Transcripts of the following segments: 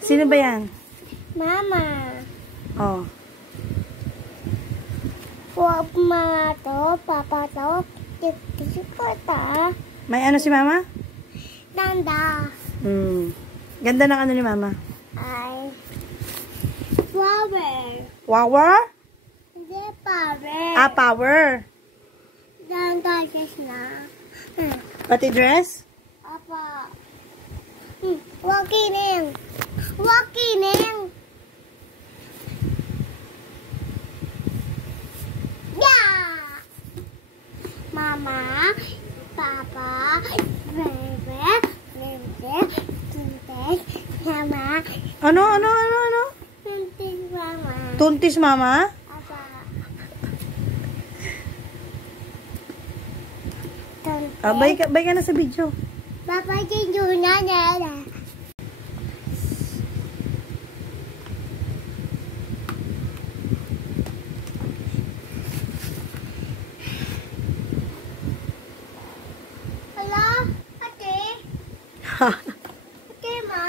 Sino ba yan? Mama. Oh. Huwag mga to, papa to. Tip ko ta. May ano si mama? Tanda. Ganda ng ano ni mama? Ay. Flower. Flower? Hindi, power. Ah, power. Tanda na. Pati dress? Apa. Walking. Walking. Yeah. Mama, Papa, Bebe, Tuntes, Mama. Ano? Tuntes, Mama. Tuntis mama? Apa. Tuntes. Ah, bye ka na sa video. Papa, na. Hello, ate? Ate, ma?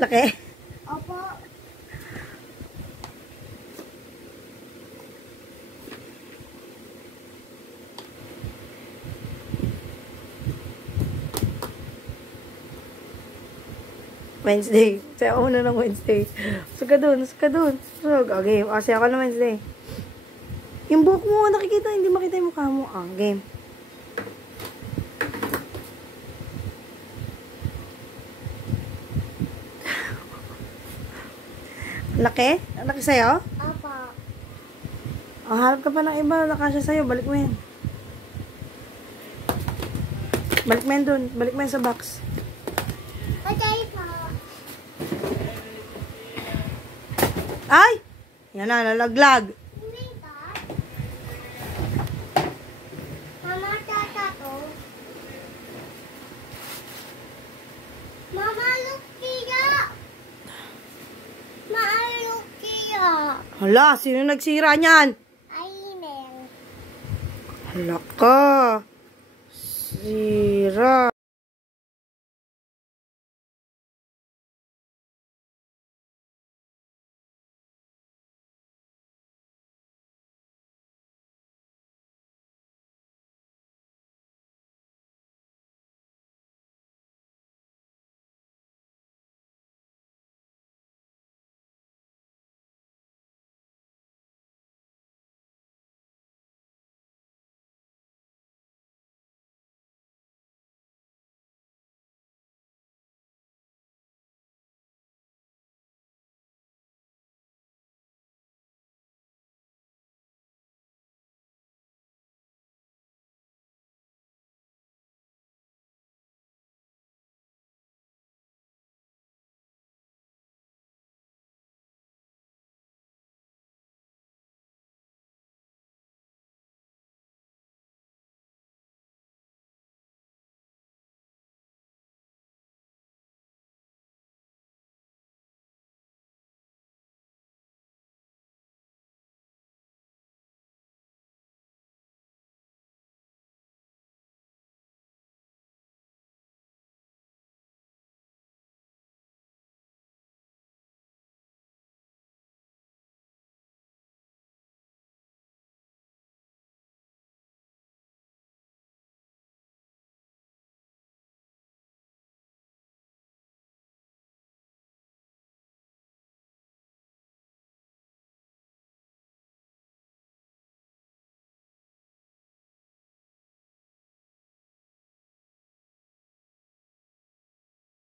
Laki. Opo. Wednesday. Saya ako na ng Wednesday. Suka dun. Okay, kasi ako na Wednesday. Yung buhok mo, nakikita, hindi makita yung mukha mo. Ah, game. Laki? Laki sa'yo? Opo. Oh, harap ka pa ng iba. Nakasya sa'yo. Balik mo yan. Balik mo yan dun. Balik mo yan sa box. Okay po. Ay! Yan na, nalaglag. Hindi ba? Mama, tata to. Mama, look here. Mama, look here. Hala, sino nagsira niyan? Amen. Hala ka. Sira.